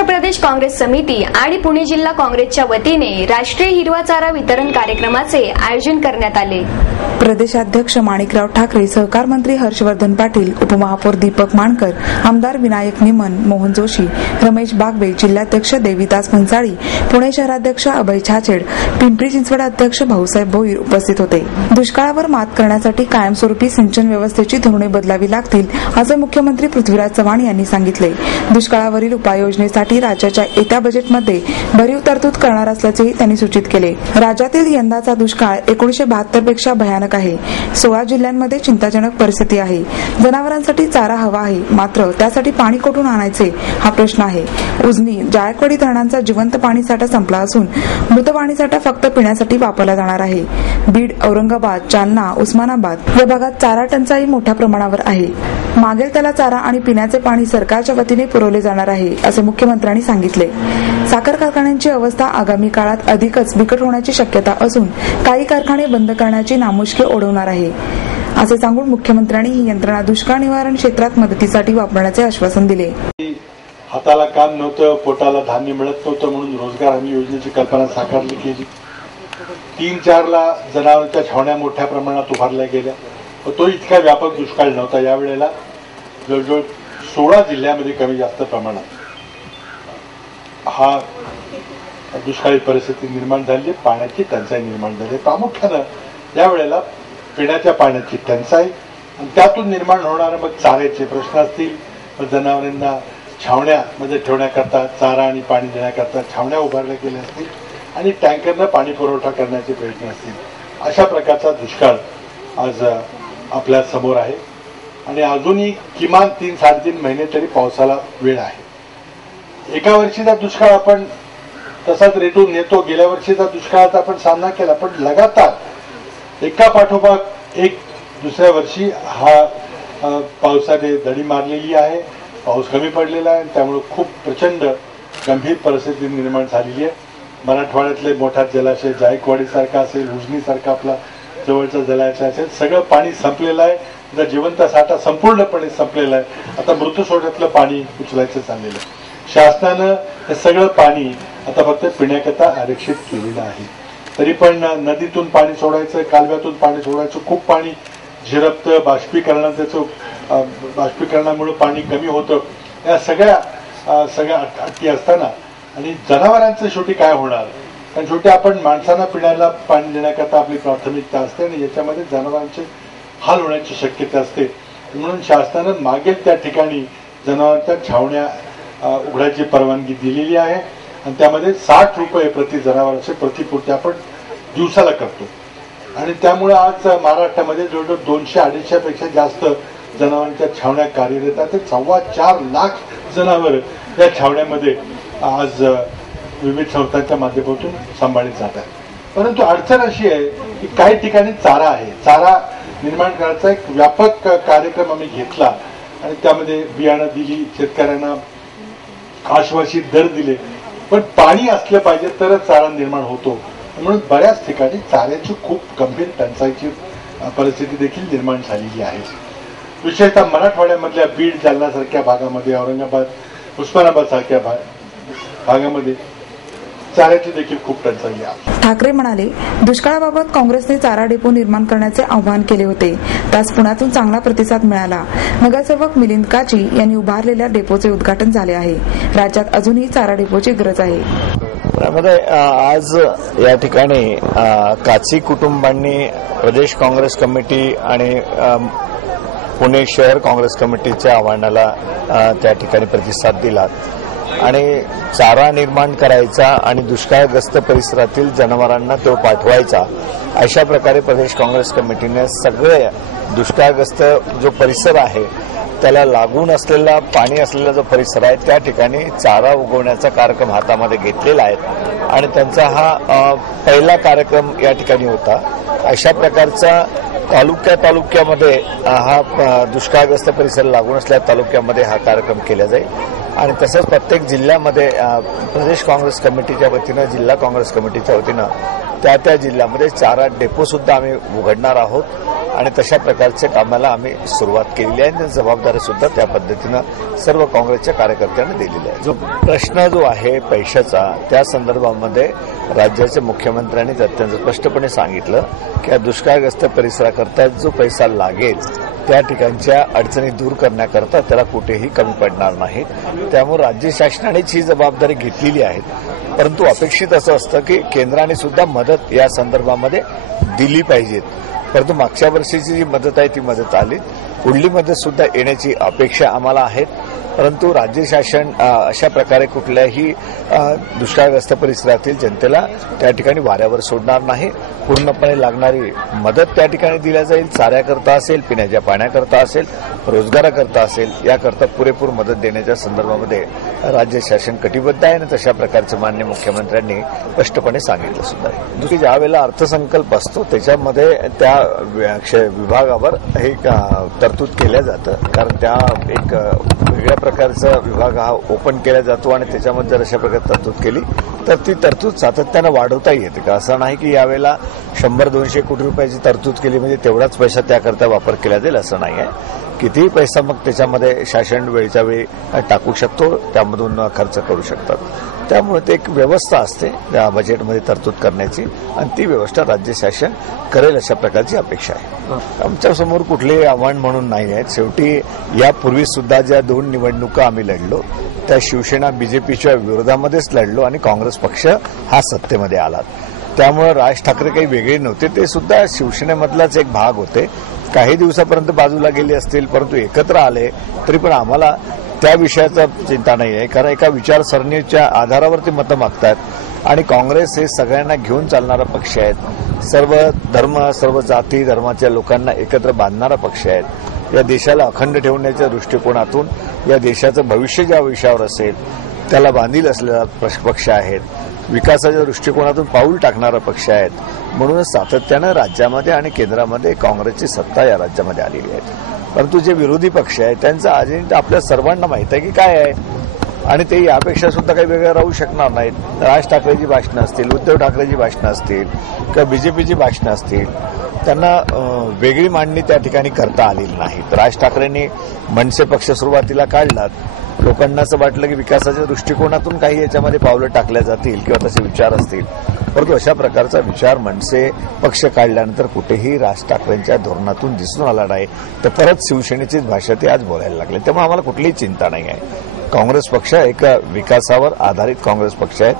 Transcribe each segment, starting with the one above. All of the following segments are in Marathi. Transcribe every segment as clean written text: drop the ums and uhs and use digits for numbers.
महाराष्ट्र प्रदेश काँग्रेस समिती आणि पुणे जिल्हा काँग्रेसच्या वतीने राष्ट्रीय हिरवा चारा वितरण कार्यक्रमाचे आयोजन करण्यात आले। प्रदेशाध्यक्ष माणिकराव ठाकरे, सहकार मंत्री हर्षवर्धन पाटील, उपमहापौर दीपक माणकर, आमदार विनायक निमन, मोहन जोशी, रमेश बागवे, जिल्हाध्यक्ष देविदास भन्साळी, पुणे शहराध्यक्ष अभय छाछेड, पिंपरी चिंचवड अध्यक्ष भाऊसाहेब भोईर उपस्थित होते। दुष्काळावर मात करण्यासाठी कायमस्वरूपी सिंचन व्यवस्थेची धोरणे बदलावी लागतील, असे मुख्यमंत्री पृथ्वीराज चव्हाण यांनी सांगितले। दुष्काळावरील उपाययोजनेसाठी राज्याच्या येत्या बजेटमध्ये भरीव तरतूद करणार असल्याचेही त्यांनी सूचित केले। राज्यातील यंदाचा दुष्काळ 1972 पेक्षा भयानक आहे। 16 जिल्ह्यांमध्ये चिंताजनक परिस्थिती आहे। जनावरांसाठी चारा हवा आहे, मात्र त्यासाठी पाणी कुठून आणायचे हा प्रश्न आहे। उजनी, जायकवाडी धरणांचा जिवंत पाणी साठा संपला असून मृत पाणी साठा फक्त पिण्यासाठी वापरला जाणार आहे। बीड, औरंगाबाद, जालना, उस्मानाबाद या भागात चारा टंचाई मोठ्या प्रमाणावर आहे। मागेल त्याला चारा आणि पिण्याचे पाणी सरकारच्या वतीने पुरवले जाणार आहे, असे मुख्यमंत्र्यांनी सांगितले। साखर कारखान्यांची अवस्था आगामी काळात अधिकच बिकट होण्याची शक्यता असून काही कारखाने बंद करण्याची नामुष्की ओढवणार आहे, असे सांगून मुख्यमंत्र्यांनी ही यंत्रणा दुष्काळ निवारण क्षेत्रात मदतीसाठी वापरण्याचे आश्वासन दिले। हाताला काम नव्हतं, पोटाला धान्य मिळत नव्हतं म्हणून रोजगार हमी योजनेची कल्पना साकारली गेली। 3-4 ला जनावरांच्या छावण्या मोठ्या प्रमाणात उभारल्या गेल्या, तो इतका व्यापक दुष्काळ नव्हता। यावेळेला जवळजवळ 16 जिल्ह्यामध्ये कमी जास्त प्रमाणात हा दुष्काळी परिस्थिती निर्माण झाली, पाण्याची टंचाई निर्माण झाली। प्रामुख्यानं यावेळेला पिण्याच्या पाण्याची टंचाई आणि त्यातून निर्माण होणारे मग चाऱ्याचे प्रश्न असतील, जनावरांना छावण्यामध्ये ठेवण्याकरता चारा आणि पाणी देण्याकरता छावण्या उभारल्या गेल्या असतील आणि टँकरनं पाणी पुरवठा करण्याचे प्रयत्न असतील, अशा प्रकारचा दुष्काळ आज आपल्या समोर आहे आणि अजूनही किमान 3-3.5 महिने तरी पावसाला वेळ आहे। एका वर्षीचा दुष्काळ आपण तसाच रेटून नेतो, गेल्या वर्षीचा दुष्काळाचा आपण सामना केला, पण लगातार एका पाठोपाठ एक दुसऱ्या वर्षी हा पावसाने दडी मारलेली आहे। पाऊस कमी पडलेला आहे, त्यामुळे खूप प्रचंड गंभीर परिस्थिती निर्माण झालेली आहे। मराठवाड्यातले मोठा जलाशय जायकवाडी सारखा असेल, उजनी सारखा आपला जवळचा जलाशय असेल, सगळं पाणी संपलेलं आहे। त्याचा जिवंत साठा संपूर्णपणे संपलेला आहे। आता मृतसोड्यातलं पाणी उचलायचं चाललेलं आहे। शासनानं हे सगळं पाणी आता फक्त पिण्याकरता आरक्षित केलेलं आहे। तरी पण नदीतून पाणी सोडायचं, कालव्यातून पाणी सोडायचं, खूप पाणी झिरपतं, बाष्पीकरणामुळे पाणी कमी होतं। या सगळ्या अटी असताना आणि जनावरांचं शेवटी काय होणार, कारण शेवटी आपण माणसांना पिण्याला पाणी देण्याकरता आपली प्राथमिकता असते आणि याच्यामध्ये जनावरांचे हाल होण्याची शक्यता असते। म्हणून शासनानं मागेल त्या ठिकाणी जनावरांच्या छावण्या उघडायची परवानगी दिलेली आहे आणि त्यामध्ये 60 रुपये प्रति जनावरांचे प्रतिपूर्ती आपण दिवसाला करतो आणि त्यामुळे आज महाराष्ट्रामध्ये जवळजवळ 200-250 पेक्षा जास्त जनावरांच्या छावण्या कार्यरत आहेत। 4.25 लाख जनावर या छावण्यामध्ये आज विविध संस्थांच्या माध्यमातून सांभाळली जातात। परंतु अडचण अशी आहे की काही ठिकाणी चारा आहे, चारा निर्माण करायचा एक व्यापक कार्यक्रम आम्ही घेतला आणि त्यामध्ये बियाणं दिली, शेतकऱ्यांना आश्वासित दर दिले, पण पाणी असलं पाहिजे तरच चारा निर्माण होतो। म्हणून बऱ्याच ठिकाणी चाऱ्याची खूप गंभीर टंचाईची परिस्थिती देखील निर्माण झालेली आहे। विशेषतः मराठवाड्यामधल्या बीड, जालना सारख्या भागामध्ये, औरंगाबाद, उस्मानाबाद सारख्या भागामध्ये चाऱ्याची देखील खूप टंचाई आहे। ठाकरे म्हणाले, दुष्काळाबाबत काँग्रेसने चारा डेपो निर्माण करण्याचे आवाहन केले होते, त्यास पुण्यातून चांगला प्रतिसाद मिळाला। नगरसेवक मिलिंद काची यांनी उभारलेल्या डेपोचे उद्घाटन झाले आहे। राज्यात अजूनही चारा डेपोची गरज आहे। त्यामध्ये आज या ठिकाणी काची कुटुंबांनी प्रदेश काँग्रेस कमिटी आणि पुणे शहर काँग्रेस कमिटीच्या आव्हानाला त्या ठिकाणी प्रतिसाद दिला आणि चारा निर्माण करायचा आणि दुष्काळग्रस्त परिसरातील जनावरांना तो पाठवायचा, अशा प्रकारे प्रदेश काँग्रेस कमिटीने सगळे दुष्काळग्रस्त जो परिसर आहे त्याला लागून असलेला पाणी असलेला जो परिसर आहे त्या ठिकाणी चारा उगवण्याचा कार्यक्रम हातामध्ये घेतलेला आहे आणि त्यांचा हा पहिला कार्यक्रम या ठिकाणी होता। अशा प्रकारचा तालुक्यामध्ये हा दुष्काळग्रस्त परिसर लागून असलेल्या तालुक्यामध्ये हा कार्यक्रम केला जाईल आणि तसंच प्रत्येक जिल्ह्यामध्ये प्रदेश काँग्रेस कमिटीच्या वतीनं, जिल्हा काँग्रेस कमिटीच्या वतीनं त्या जिल्ह्यामध्ये चारा डेपो सुद्धा आम्ही उघडणार आहोत आणि तशा प्रकारच्या कामाला आम्ही सुरुवात केलेली आहे आणि जबाबदारी सुद्धा त्या पद्धतीनं सर्व काँग्रेसच्या कार्यकर्त्यांना दिलेली आहे. जो प्रश्न जो आहे पैशाचा, त्या संदर्भामध्ये राज्याच्या मुख्यमंत्र्यांनी अत्यंत स्पष्टपणे सांगितलं की या दुष्काळग्रस्त परिसराकरता जो पैसा लागेल त्या ठिकाणच्या अडचणी दूर करण्याकरता त्याला कुठेही कमी पडणार नाही. त्यामुळे राज्य शासनानेच ही जबाबदारी घेतलेली आहे. परंतु अपेक्षित असं असतं की केंद्राने सुद्धा मदत या संदर्भामध्ये दिली पाहिजेत. परंतु मागच्या वर्षीची जी मदत आहे ती मदत आली. पुढली मदत सुद्धा येण्याची अपेक्षा आम्हाला आहे. परंतु राज्य शासन अशा प्रकारे कुठल्याही दुष्काळग्रस्त परिसरातील जनतेला त्या ठिकाणी वाऱ्यावर सोडणार नाही. पूर्णपणे लागणारी मदत त्या ठिकाणी दिल्या जाईल. चाऱ्याकरता असेल, पिण्याच्या पाण्याकरता असेल, रोजगाराकरता असेल, याकरता पुरेपूर मदत देण्याच्या संदर्भामध्ये राज्य शासन कटिबद्ध आहे आणि तशा प्रकारचं माननीय मुख्यमंत्र्यांनी स्पष्टपणे सांगितलं सुद्धा आहे. दुसरी ज्यावेळेला अर्थसंकल्प असतो त्याच्यामध्ये त्या विभागावर हे तरतूद केल्या जातं. कारण त्या एक वेगळ्या प्रकारचा विभाग हा ओपन केला जातो आणि त्याच्यामध्ये जर अशा प्रकारे तरतूद केली तर ती तरतूद सातत्यानं वाढवता येते का. असं नाही की यावेळेला 100-200 कोटी रुपयाची तरतूद केली म्हणजे तेवढाच पैसा त्याकरता वापर केला जाईल असं नाही आहे. कितीही पैसा मग त्याच्यामध्ये शासन वेळच्या वेळी टाकू शकतो, त्यामधून खर्च करू शकतात. त्यामुळे ते एक व्यवस्था असते त्या बजेटमध्ये तरतूद करण्याची आणि ती व्यवस्था राज्य शासन करेल अशा प्रकारची अपेक्षा आहे. आमच्यासमोर कुठलेही आव्हान म्हणून नाही आहेत. शेवटी यापूर्वी सुद्धा ज्या 2 निवडणुका आम्ही लढलो त्या शिवसेना बीजेपीच्या विरोधामध्येच लढलो आणि काँग्रेस पक्ष हा सत्तेमध्ये आला. त्यामुळे राज ठाकरे काही वेगळे नव्हते, ते सुद्धा शिवसेनेमधलाच एक भाग होते. काही दिवसापर्यंत बाजूला गेले असतील परंतु एकत्र आले तरी पण आम्हाला त्या विषयाचा चिंता नाही आहे. कारण एका विचारसरणीच्या आधारावरती मतं मागतात आणि काँग्रेस हे सगळ्यांना घेऊन चालणारा पक्ष आहेत. सर्व धर्म, सर्व जाती धर्माच्या लोकांना एकत्र बांधणारा पक्ष आहेत. या देशाला अखंड ठेवण्याच्या दृष्टिकोनातून या देशाचं भविष्य ज्या विषयावर असेल त्याला बांधील असलेला पक्ष आहेत. विकासाच्या दृष्टिकोनातून पाऊल टाकणारा पक्ष आहेत. म्हणूनच सातत्यानं राज्यामध्ये आणि केंद्रामध्ये काँग्रेसची सत्ता या राज्यामध्ये आलेली आहे. परंतु जे विरोधी पक्ष आहेत त्यांचा अजेंडा आपल्या सर्वांना माहित आहे की काय आहे आणि ते यापेक्षा सुद्धा काही वेगळं राहू शकणार नाहीत. राज ठाकरेची भाषणं असतील, उद्धव ठाकरेची भाषणं असतील किंवा बीजेपीची भाषणं असतील, त्यांना वेगळी मांडणी त्या ठिकाणी करता आलेली नाहीत. राज ठाकरेंनी मनसे पक्ष सुरुवातीला काढलात. लोकांना असं वाटलं की विकासाच्या दृष्टिकोनातून काही याच्यामध्ये पावलं टाकल्या जातील किंवा तसे विचार असतील. परंतु अशा प्रकारचा विचार मनसे पक्ष काढल्यानंतर कुठेही राज ठाकरेंच्या धोरणातून दिसून आला नाही. तर परत शिवसेनेचीच भाषा ते आज बोलायला लागले. त्यामुळे आम्हाला कुठलीही चिंता नाही आहे. काँग्रेस पक्ष एक विकासावर आधारित काँग्रेस पक्ष आहे,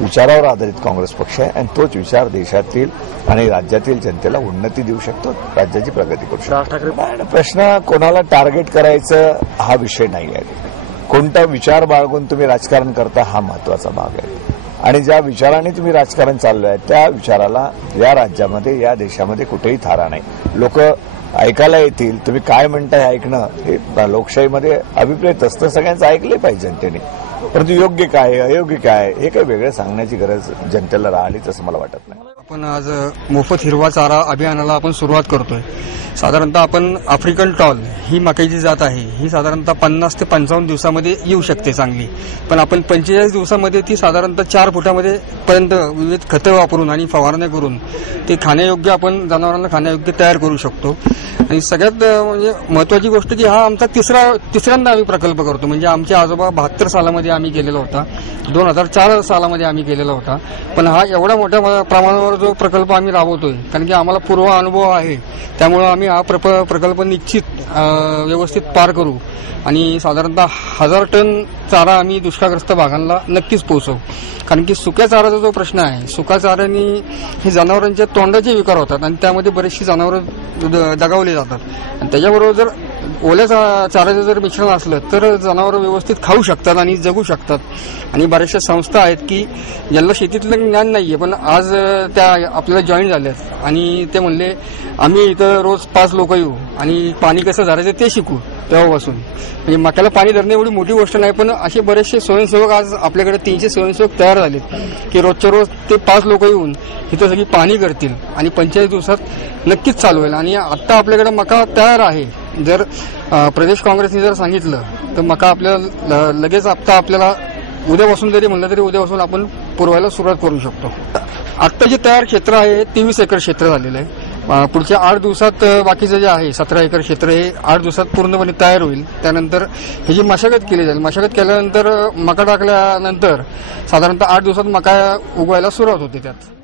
विचारावर आधारित काँग्रेस पक्ष आहे आणि तोच विचार देशातील आणि राज्यातील जनतेला उन्नती देऊ शकतो, राज्याची प्रगती करू शकतो. प्रश्न कोणाला टार्गेट करायचं हा विषय नाही आहे. कोणता विचार बाळगून तुम्ही राजकारण करता हा महत्वाचा भाग आहे आणि ज्या विचाराने तुम्ही राजकारण चाललो आहे त्या विचाराला या राज्यामध्ये, या देशामध्ये कुठेही थारा नाही. लोक ऐकायला येतील, तुम्ही काय म्हणताय ऐकणं हे लोकशाहीमध्ये अभिप्रेत असतं. सगळ्यांचं ऐकले पाहिजे जनतेने. परंतु योग्य काय अयोग्य काय हे काही वेगळं सांगण्याची गरज जनतेला राहिलीच असं मला वाटत नाही. आपण आज मोफत हिरवा चारा अभियानाला आपण सुरुवात करतोय. साधारणतः आपण आफ्रिकन टॉल ही मक्याची जात आहे, ही साधारणतः 50 ते 55 दिवसामध्ये येऊ शकते चांगली. पण आपण 45 दिवसामध्ये ती साधारणतः 4 फुटामध्ये पर्यंत विविध खतं वापरून आणि फवारण्या करून ते खाण्यायोग्य आपण जनावरांना खाण्यायोग्य तयार करू शकतो. आणि सगळ्यात म्हणजे महत्वाची गोष्ट की हा आमचा तिसऱ्यांदा आम्ही प्रकल्प करतो. म्हणजे आमचे आजोबा 72 सालामध्ये आम्ही केलेला होता, 2004 सालामध्ये आम्ही केलेला होता. पण हा एवढा मोठ्या प्रमाणावर जो प्रकल्प आम्ही राबवतोय कारण की आम्हाला पूर्व अनुभव आहे, त्यामुळे आम्ही हा प्रकल्प निश्चित व्यवस्थित पार करू आणि साधारणतः 1000 टन चारा आम्ही दुष्काळग्रस्त भागांना नक्कीच पोहोचवू. कारण की सुक्या चाऱ्याचा जो प्रश्न आहे, सुक्या चाऱ्याने हे जनावरांच्या तोंडाचे विकार होतात आणि त्यामध्ये बरेचशी जनावरं दगावली जातात. आणि त्याच्याबरोबर जर ओल्या चाऱ्याचं जर मिश्रण असलं तर जनावरं व्यवस्थित खाऊ शकतात आणि जगू शकतात. आणि बऱ्याचशा संस्था आहेत की ज्यांना शेतीतलं ज्ञान नाहीये पण आज त्या आपल्याला जॉईन झाल्यात आणि ते म्हणले आम्ही इथं रोज 5 लोक येऊ आणि पाणी कसं धरायचं ते शिकू. तेव्हापासून म्हणजे मक्याला पाणी धरणे एवढी मोठी गोष्ट नाही, पण असे बरेचसे स्वयंसेवक आज आपल्याकडे 300 स्वयंसेवक तयार झालेत की रोजच्या रोज ते 5 लोक येऊन इथं सगळी पाणी करतील आणि 45 दिवसात नक्कीच चालू होईल. आणि आता आपल्याकडे मका तयार आहे. जर प्रदेश काँग्रेसने जर सांगितलं तर मका आपल्याला लगेच आपल्याला उद्यापासून जरी म्हणलं तरी उद्यापासून आपण पुरवायला सुरुवात करू शकतो. आत्ता जे तयार क्षेत्र आहे 23 एकर क्षेत्र झालेलं आहे. पुढच्या 8 दिवसात बाकीचं जे आहे 17 एकर क्षेत्र हे 8 दिवसात पूर्णपणे तयार होईल. त्यानंतर ही जी मशागत केली जाईल, मशागत केल्यानंतर मका टाकल्यानंतर साधारणतः 8 दिवसात मका उगवायला सुरुवात होते त्यात.